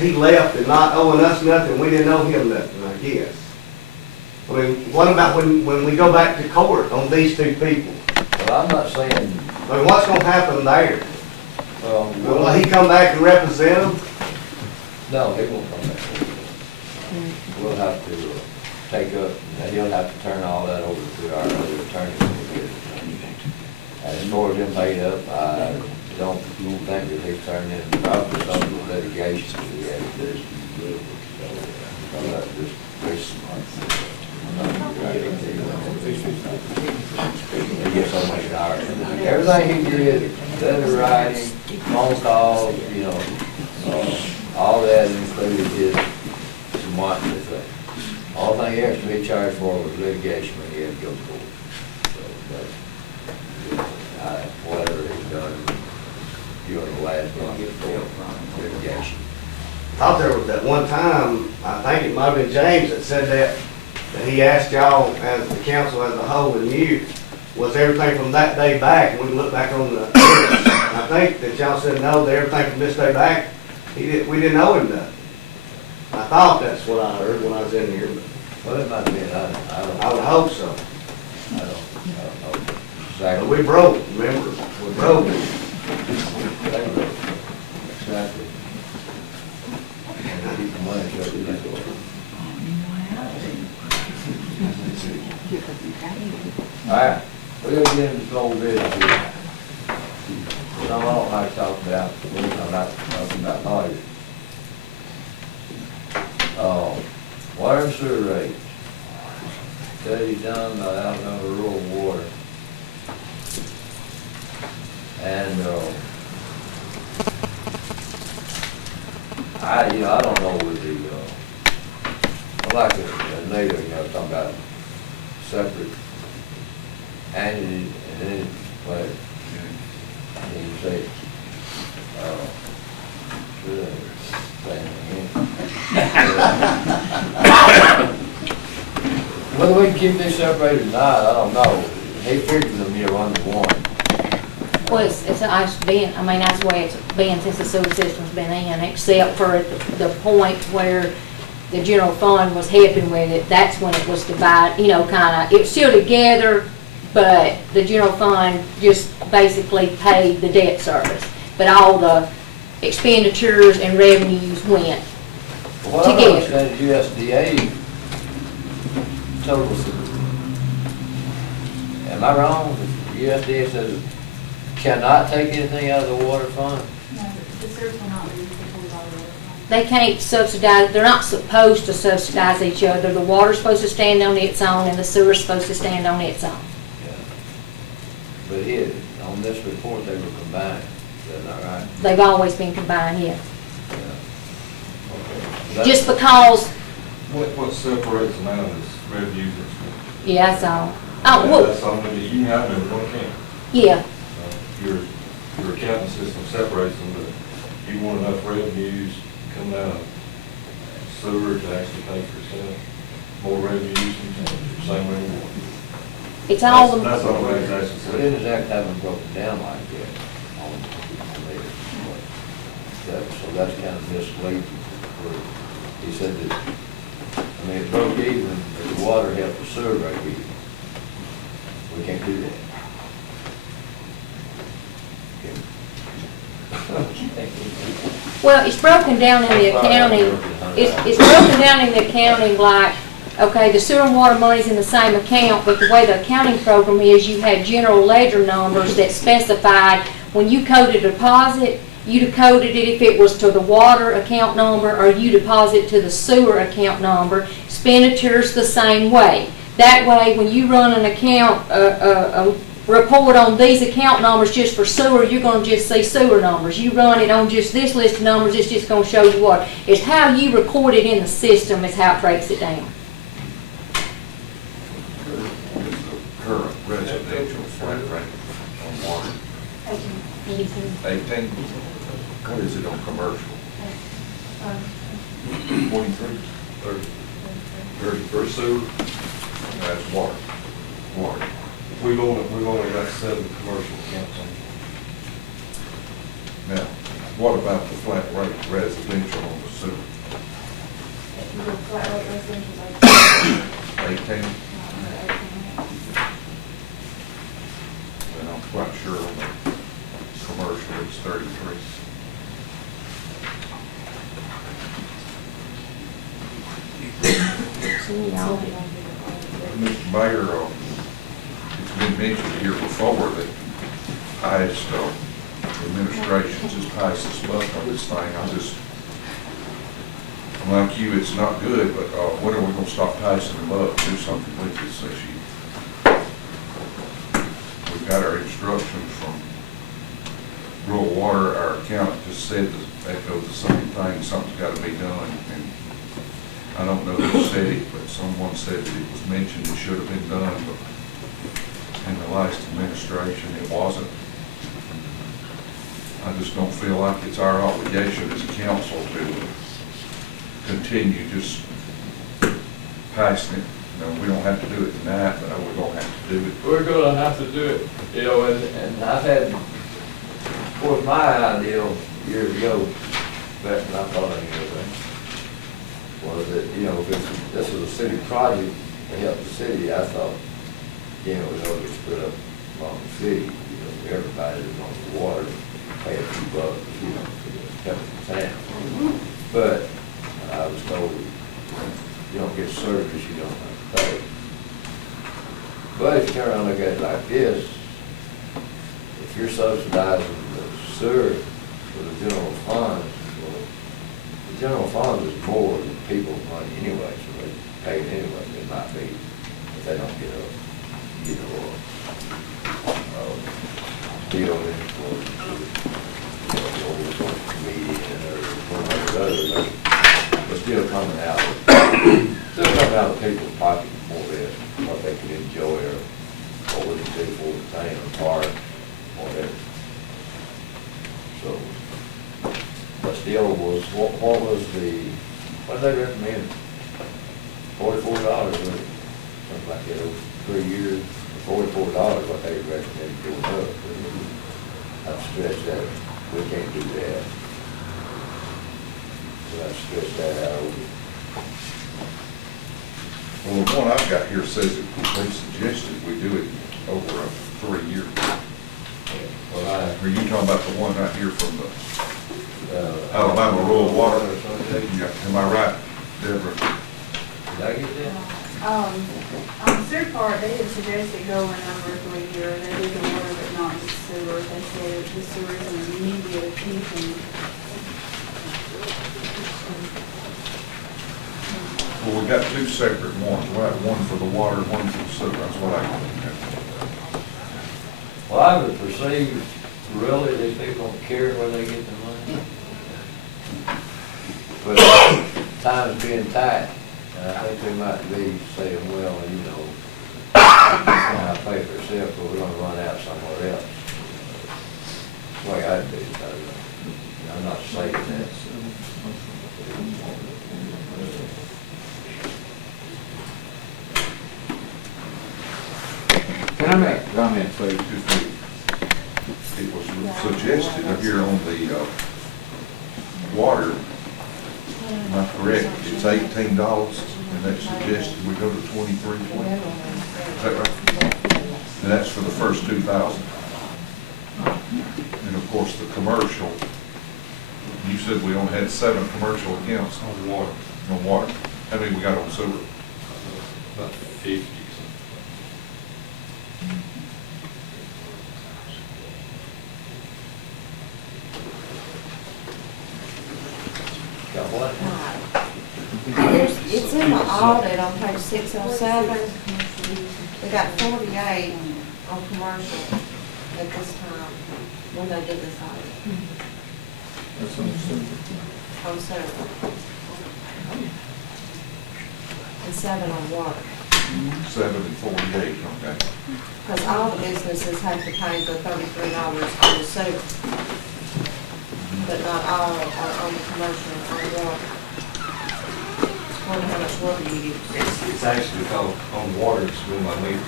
he left and not owing us nothing, we didn't owe him nothing, I guess. I mean, what about when we go back to court on these two people? Well, I'm not saying, I mean, what's gonna happen there? Will he come back and represent them? no, he won't come back. We'll have to take up, he'll have to turn all that over to our other attorney. And as far as him paid up, I don't think that he's turned in probably some of the litigation that we had to do. So that's just, he gets so much hours. Everything he did, letter writing, phone calls, you know, all that included his monthly thing. All thing he has to be charged for was litigation when he had to go to court. So that's whatever he's done during the last month of litigation. I thought there was that one time, I think it might have been James that said that he asked y'all as the council as a whole and you, was everything from that day back, and we look back on the, I think that y'all said no, that everything from this day back, we didn't owe him nothing. I thought that's what I heard when I was in here, but Well, it might be, I would hope so. don't know But exactly. we broke, remember, we broke. Exactly. Keep the money shut in that door. All right, we're gonna get into slow business here. Some I don't like to talk about, we're not talking about lawyers. Water and sewer rates. Study done by Alabama Rural Water. And, I don't know with the, I like it, later, talking about separate annually, and then, well, you say, whether we can keep these separated or not, I don't know. He figures them here under one. Well, it's been, I mean, that's the way it's been since the sewer system's been in, except for the point where the general fund was helping with it. That's when it was divided, kind of, it's still together, but the general fund just basically paid the debt service. But all the expenditures and revenues went Well, together. I understand USDA totals. Am I wrong? USDA says cannot take anything out of the water fund? No, the sewer cannot be controlled by the water fund. They can't subsidize, they're not supposed to subsidize each other. The water's supposed to stand on its own and the sewer's supposed to stand on its own. Yeah. But here, on this report, they were combined. Is that not right? They've always been combined, yeah. Yeah. Okay. Just because, What separates them out is revenue and expense. yeah, that's all. Oh, well, That's only, you can have them in one account. yeah, Your accounting system separates them, but you want enough revenues coming out of sewer to actually pay for itself. More revenues, same way we want. it's all the, That's all that's actually So said. then is that having broken down like that on there? So that's kind of misleading. He said that, I mean, it broke even, but the water helped the sewer break even. We can't do that. well, it's broken down in the accounting. It's broken down in the accounting like, okay, the sewer and water money's in the same account, but the way the accounting program is, you had general ledger numbers that specified when you coded a deposit, you decoded it if it was to the water account number or you deposit to the sewer account number. Expenditures the same way. That way, when you run an account, a report on these account numbers just for sewer, you're going to just see sewer numbers. You run it on just this list of numbers, it's just going to show you what. It's how you record it in the system is how it breaks it down. Current residential flat rate on water, 18. What is it on commercial? 23, 30 for sewer. That's water. Water. We've only got 7 commercial accounts on. Now, what about the flat rate residential on the sewer? county? And I'm quite sure on the commercial it's 33. See y'all. Mr. Mayor, it's been mentioned here before that highest administration just passed this month on this thing. I'm like you, it's not good, but when are we gonna stop passing them up, do something with this issue? We've got our instructions from rural water, our accountant just said that echoed the same thing, something's gotta be done. And I don't know who said it, but someone said that it was mentioned it should have been done, but in the last administration, it wasn't. I just don't feel like it's our obligation as a council to continue just passing it. You know, we don't have to do it tonight, but we're gonna have to do it. We're gonna have to do it, you know, and I've had, of course, my idea years ago, back when I thought I knew everything, was that, you know, if this was a city project to help the city, I thought, you know, it ought to be split up among the city, you know, everybody that wants the water, pay a few bucks, you know, for the help the town. But I was told, you don't get service, you don't have to pay. But if you turn around and look at it like this, if you're subsidizing the sewer for the general funds, well, the general fund is more than people's money anyway, so they pay it anyway. It might be if they don't get a, you know, deal in for, you know, comedian or one of those others, but still coming out of people's pocket more or less, what they can enjoy or what we can do for the town or park, whatever. So, but still was, what was the, what did they recommend? $44, wasn't it? Something like that, over 3 years, $44, what they recommend going up. I've stressed that, we can't do that. So I've stressed that out. Well, the one I've got here says that they suggested we do it over a 3-year. Well, Are you talking about the one right here from the Alabama Rural Water? Yeah, am I right, Deborah? Did I get that? On the sewer part, they had suggested going over 3 years. They did the water but not the sewer. They said the sewer is an immediate attention. Well, we've got 2 separate ones, right? One for the water, one for the sewer. That's what I got. Well, I would perceive, really, these people don't care where they get the money. But time's being tight, and I think they might be saying, well, you know, I pay for itself, but we're gonna run out somewhere else. That's the way I'd do it, I'm not saying that. Can I make a comment, please? It was suggested up here on the water, am I correct? It's $18, and that's suggested we go to $23.20. Is that right? And that's for the first 2,000. And of course, the commercial, you said we only had 7 commercial accounts on water. On water. How many we got on sewer? About 50. Got what? It's in the audit on page 607. We got 48 on commercial at this time, when they did this audit. That's on sewer. On sewer. And 7 on water. 7 and 48, okay. Because all the businesses have to pay the $33 for the sewer. But not all are on the commercial on water. Wonder how much water you use. It's actually called, on water, it's been my meter.